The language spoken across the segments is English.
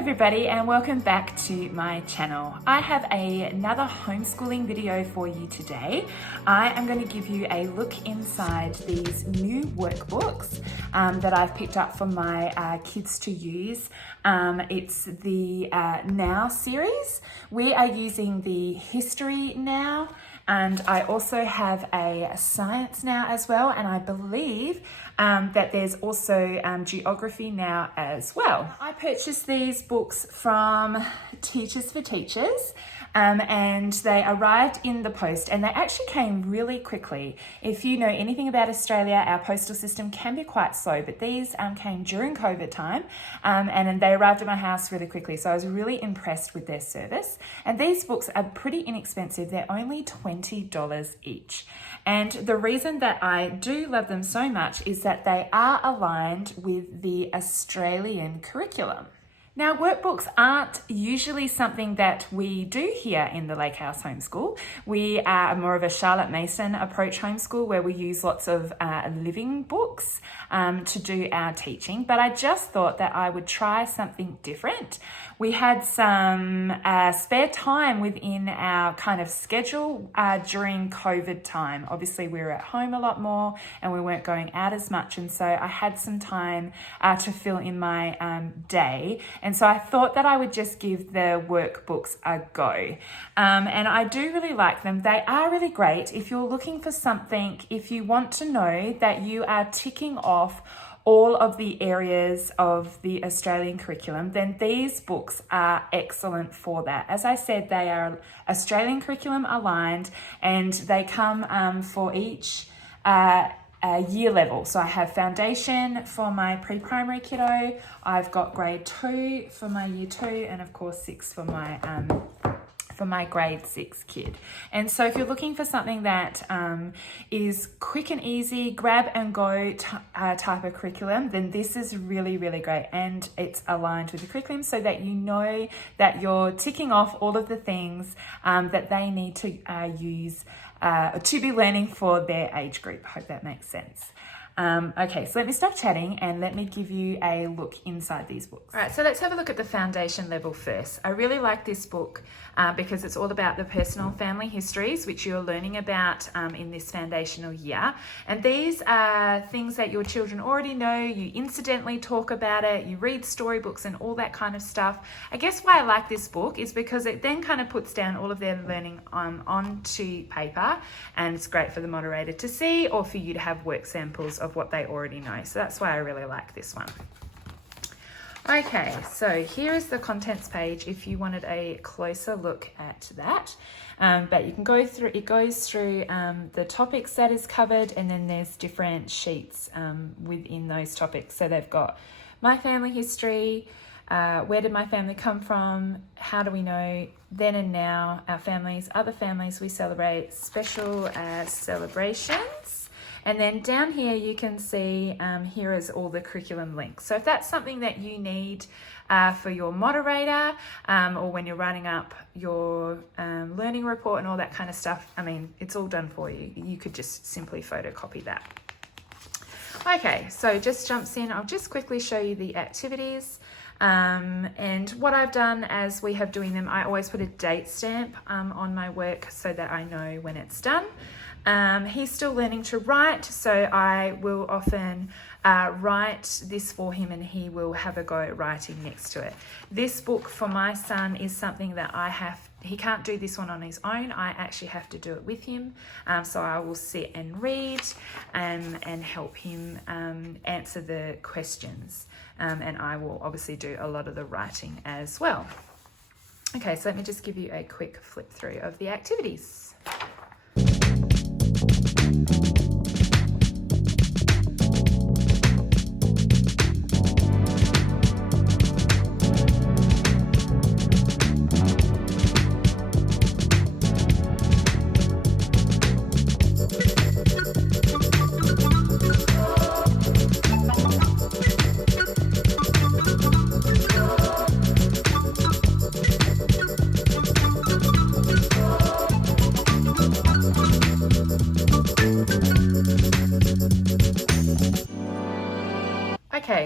everybody, and welcome back to my channel. I have another homeschooling video for you today. I am going to give you a look inside these new workbooks that I've picked up for my kids to use. It's the Now series. We are using the History Now, and I also have a Science Now as well, and I believe that there's also Geography Now as well. I purchased these books from Teachers for Teachers, and they arrived in the post, and they actually came really quickly. If you know anything about Australia, our postal system can be quite slow, but these came during COVID time, and they arrived at my house really quickly, so I was really impressed with their service. And these books are pretty inexpensive. They're only $20 each. And the reason that I do love them so much is that they are aligned with the Australian curriculum. Now, workbooks aren't usually something that we do here in the Lake House Homeschool. We are more of a Charlotte Mason approach homeschool, where we use lots of living books to do our teaching. But I just thought that I would try something different. We had some spare time within our kind of schedule during COVID time. Obviously, we were at home a lot more and we weren't going out as much. And so I had some time to fill in my day. And so I thought that I would just give the workbooks a go. And I do really like them. They are really great if you're looking for something, if you want to know that you are ticking off all of the areas of the Australian curriculum, then these books are excellent for that. As I said, they are Australian curriculum aligned, and they come for each year level. So I have foundation for my pre-primary kiddo, I've got grade 2 for my year 2, and of course 6 for my grade 6 kid. And so if you're looking for something that is quick and easy, grab and go type of curriculum, then this is really, really great. And it's aligned with the curriculum so that you know that you're ticking off all of the things that they need to use to be learning for their age group. Hope that makes sense. Okay, so let me stop chatting and let me give you a look inside these books. All right, so let's have a look at the foundation level first. I really like this book because it's all about the personal family histories, which you're learning about in this foundational year. And these are things that your children already know. You incidentally talk about it, you read storybooks and all that kind of stuff. I guess why I like this book is because it then kind of puts down all of their learning onto paper, and it's great for the moderator to see or for you to have work samples of what they already know. So that's why I really like this one. Okay, so here is the contents page if you wanted a closer look at that. But you can go through, it goes through the topics that is covered, and then there's different sheets within those topics. So they've got my family history, where did my family come from, how do we know, then and now, our families, other families we celebrate, special celebrations. And then down here you can see here is all the curriculum links. So if that's something that you need for your moderator or when you're writing up your learning report and all that kind of stuff, I mean, it's all done for you. You could just simply photocopy that. Okay, so just jumps in. I'll just quickly show you the activities. And what I've done as we have doing them, I always put a date stamp on my work so that I know when it's done. He's still learning to write, so I will often write this for him and he will have a go at writing next to it. This book for my son is something that he can't do this one on his own. I actually have to do it with him. So I will sit and read and help him answer the questions. And I will obviously do a lot of the writing as well. Okay, so let me just give you a quick flip through of the activities.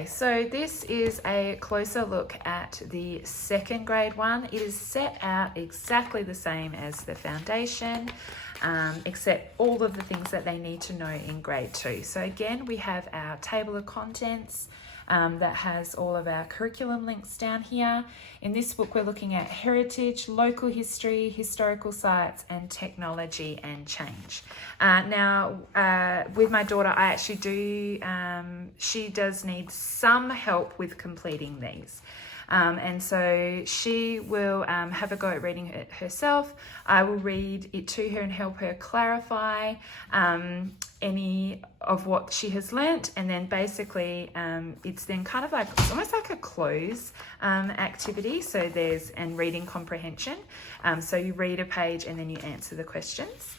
Okay, so this is a closer look at the second grade one. It is set out exactly the same as the foundation, except all of the things that they need to know in grade 2. So again, we have our table of contents that has all of our curriculum links down here. In this book, we're looking at heritage, local history, historical sites, and technology and change. Now, with my daughter, I actually do, she does need some help with completing these. And so she will have a go at reading it herself. I will read it to her and help her clarify any of what she has learnt, and then basically it's then kind of like, it's almost like a close activity. So there's, and reading comprehension. So you read a page and then you answer the questions.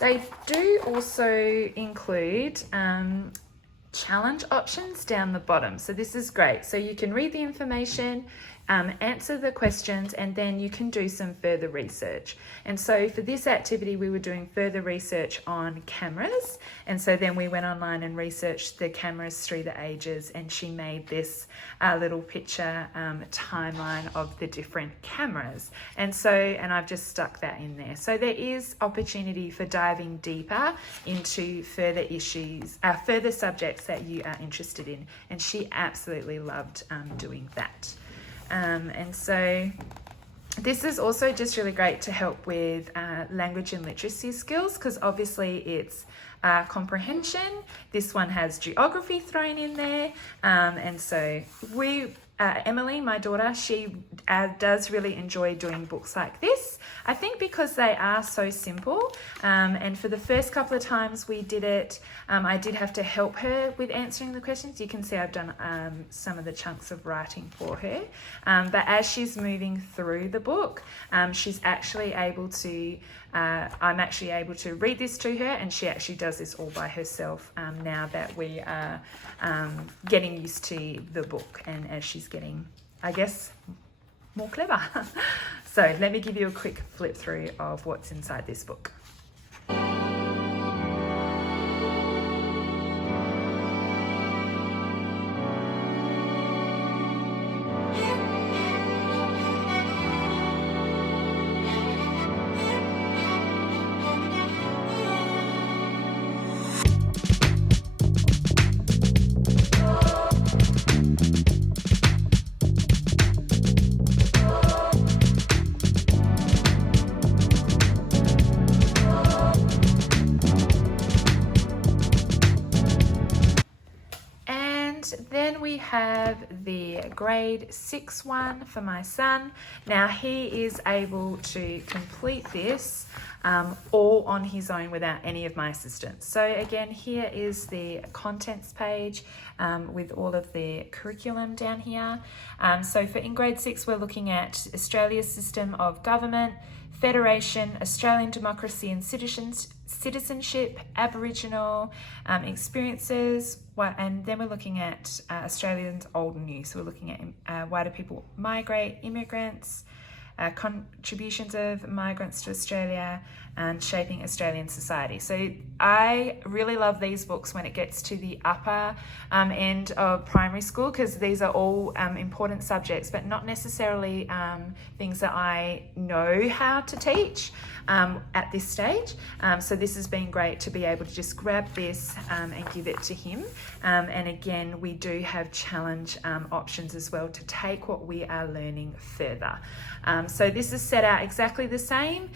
They do also include challenge options down the bottom. So this is great. So you can read the information, answer the questions, and then you can do some further research. And so for this activity, we were doing further research on cameras. And so then we went online and researched the cameras through the ages, and she made this little picture timeline of the different cameras. And so, and I've just stuck that in there. So there is opportunity for diving deeper into further issues, further subjects that you are interested in. And she absolutely loved doing that. And so this is also just really great to help with language and literacy skills, because obviously it's comprehension. This one has geography thrown in there. And so Emily, my daughter, she does really enjoy doing books like this. I think because they are so simple. And for the first couple of times we did it, I did have to help her with answering the questions. You can see I've done some of the chunks of writing for her. But as she's moving through the book, she's actually able to, I'm actually able to read this to her, and she actually does this all by herself now that we are getting used to the book, and as she's getting, I guess, more clever. So let me give you a quick flip through of what's inside this book. Then we have the grade 6 one for my son. Now he is able to complete this all on his own without any of my assistance. So again, here is the contents page with all of the curriculum down here. So for in grade 6, we're looking at Australia's system of government, Federation, Australian democracy and citizenship, Aboriginal experiences, and then we're looking at Australians old and new. So we're looking at why do people migrate, immigrants, contributions of migrants to Australia, and shaping Australian society. So I really love these books when it gets to the upper end of primary school, because these are all important subjects, but not necessarily things that I know how to teach at this stage. So this has been great to be able to just grab this and give it to him. And again, we do have challenge options as well to take what we are learning further. So this is set out exactly the same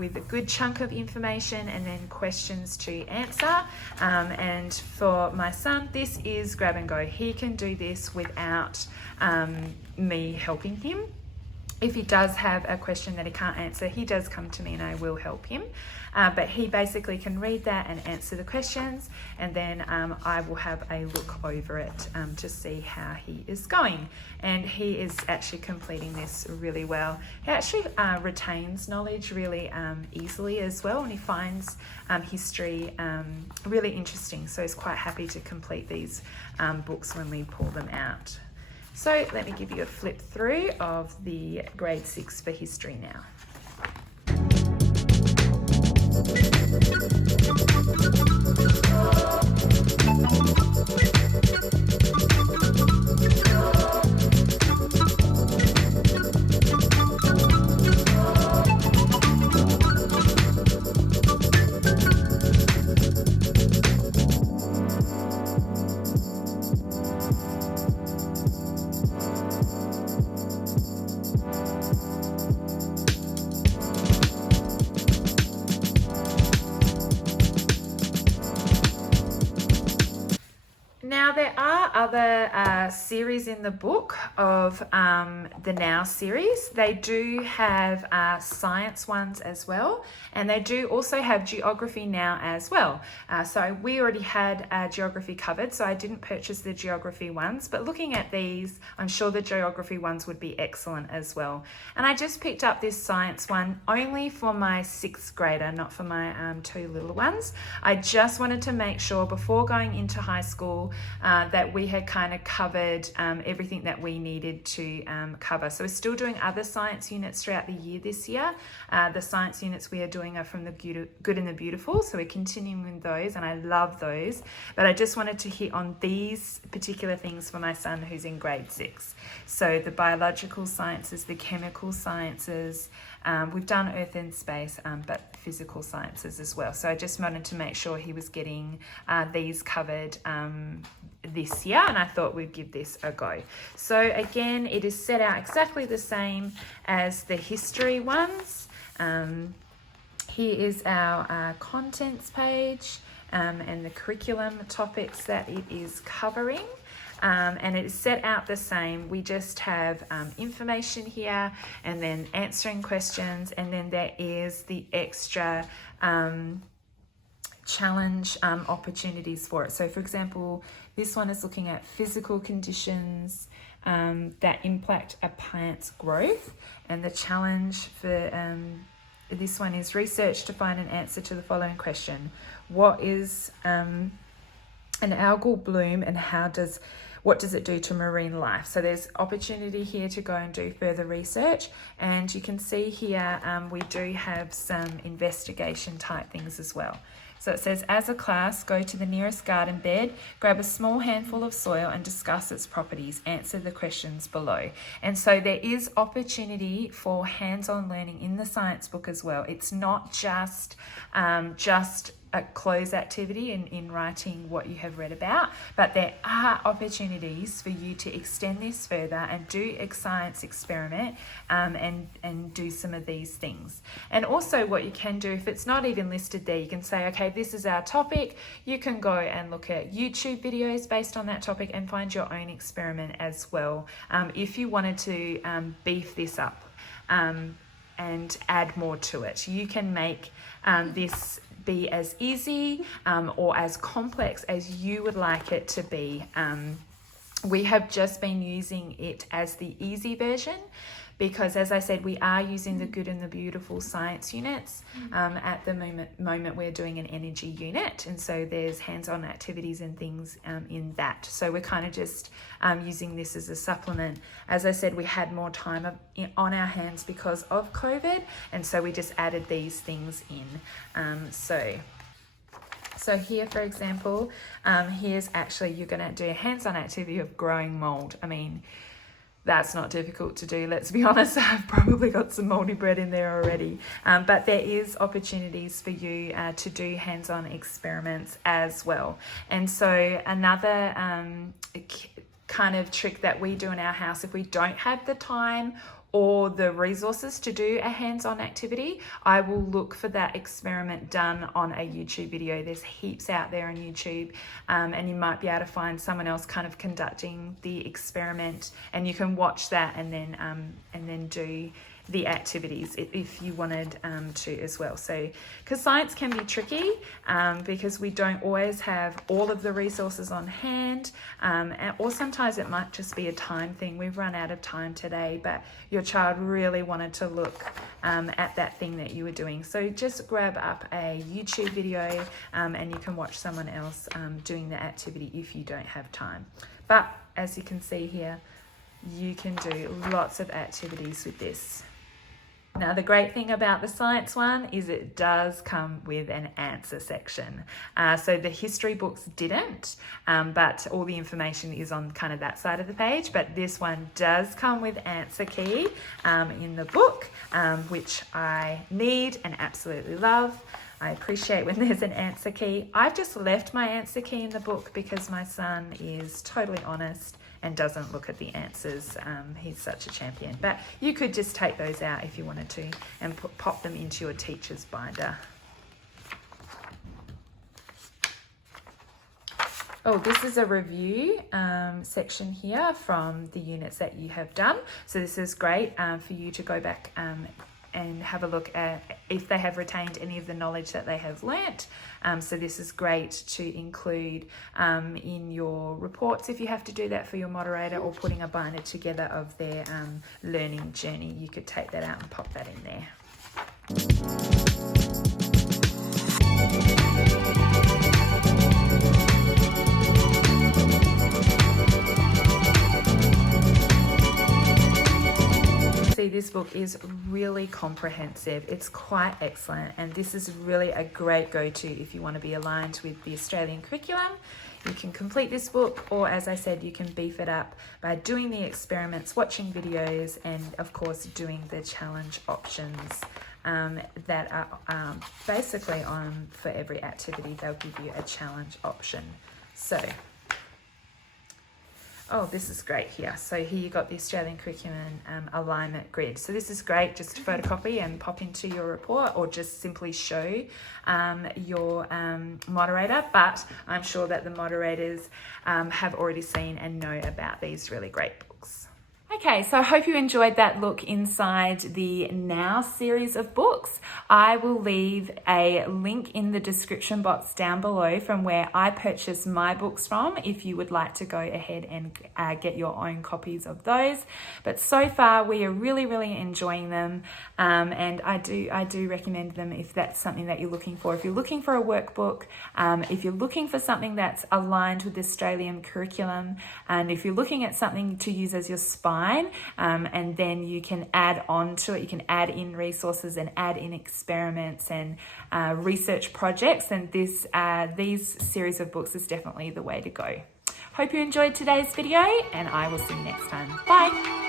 with a good chunk of information and then questions to answer. And for my son, this is grab and go. He can do this without me helping him. If he does have a question that he can't answer, he does come to me and I will help him. But he basically can read that and answer the questions, and then I will have a look over it to see how he is going. And he is actually completing this really well. He actually retains knowledge really easily as well, and he finds history really interesting. So he's quite happy to complete these books when we pull them out. So let me give you a flip through of the grade 6 for history now. another series in the book of the Now series. They do have science ones as well, and they do also have geography now as well. So we already had geography covered, so I didn't purchase the geography ones, but looking at these, I'm sure the geography ones would be excellent as well. And I just picked up this science one only for my 6th grader, not for my 2 little ones. I just wanted to make sure before going into high school that we had kind of covered everything that we needed to cover. So we're still doing other science units throughout the year this year. The science units we are doing are from the Good and the Beautiful, so we're continuing with those, and I love those. But I just wanted to hit on these particular things for my son who's in grade 6. So the biological sciences, the chemical sciences, we've done earth and space, but physical sciences as well. So I just wanted to make sure he was getting these covered this year, and I thought we'd give this a go. So again, it is set out exactly the same as the history ones. Here is our contents page and the curriculum topics that it is covering. And it is set out the same. We just have information here, and then answering questions, and then there is the extra challenge opportunities for it. So for example, this one is looking at physical conditions that impact a plant's growth, and the challenge for this one is research to find an answer to the following question: what is an algal bloom, and what does it do to marine life? So there's opportunity here to go and do further research, and you can see here we do have some investigation type things as well. So it says, as a class, go to the nearest garden bed, grab a small handful of soil and discuss its properties. Answer the questions below. And so there is opportunity for hands-on learning in the science book as well. It's not just a close activity in writing what you have read about, but there are opportunities for you to extend this further and do a science experiment and do some of these things. And also what you can do, if it's not even listed there, you can say, okay, this is our topic. You can go and look at YouTube videos based on that topic and find your own experiment as well. If you wanted to beef this up and add more to it, you can make this be as easy or as complex as you would like it to be. We have just been using it as the easy version because, as I said, we are using the Good and the Beautiful science units. At the moment we're doing an energy unit, and so there's hands-on activities and things in that. So we're kind of just using this as a supplement. As I said, we had more time on our hands because of COVID, and so we just added these things in. So here, for example, here's actually, you're going to do a hands-on activity of growing mold. I mean, that's not difficult to do, let's be honest. I've probably got some moldy bread in there already. But there is opportunities for you to do hands-on experiments as well. And so another kind of trick that we do in our house, if we don't have the time or the resources to do a hands-on activity, I will look for that experiment done on a YouTube video. There's heaps out there on YouTube, and you might be able to find someone else kind of conducting the experiment, and you can watch that and then do the activities if you wanted to as well. So, because science can be tricky because we don't always have all of the resources on hand, or sometimes it might just be a time thing. We've run out of time today, but your child really wanted to look at that thing that you were doing. So just grab up a YouTube video and you can watch someone else doing the activity if you don't have time. But as you can see here, you can do lots of activities with this. Now, the great thing about the science one is it does come with an answer section. So the history books didn't, but all the information is on kind of that side of the page. But this one does come with answer key in the book, which I need and absolutely love. I appreciate when there's an answer key. I've just left my answer key in the book because my son is totally honest and doesn't look at the answers. He's such a champion. But you could just take those out if you wanted to and pop them into your teacher's binder. Oh, this is a review section here from the units that you have done. So this is great for you to go back and have a look at if they have retained any of the knowledge that they have learnt. So this is great to include in your reports if you have to do that for your moderator, or putting a binder together of their learning journey. You could take that out and pop that in there. This book is really comprehensive. It's quite excellent, and this is really a great go-to if you want to be aligned with the Australian curriculum. You can complete this book, or as I said, you can beef it up by doing the experiments, watching videos, and of course doing the challenge options that are basically on for every activity. They'll give you a challenge option. So oh, this is great here. So here you got the Australian Curriculum alignment grid. So this is great just to photocopy and pop into your report, or just simply show your moderator. But I'm sure that the moderators have already seen and know about these really great books. Okay, so I hope you enjoyed that look inside the Now series of books. I will leave a link in the description box down below from where I purchased my books from, if you would like to go ahead and get your own copies of those. But so far we are really enjoying them, and I do recommend them if that's something that you're looking for. If you're looking for a workbook, if you're looking for something that's aligned with the Australian curriculum, and if you're looking at something to use as your spine, and then you can add on to it, you can add in resources and add in experiments and research projects, and these series of books is definitely the way to go. Hope you enjoyed today's video, and I will see you next time. Bye.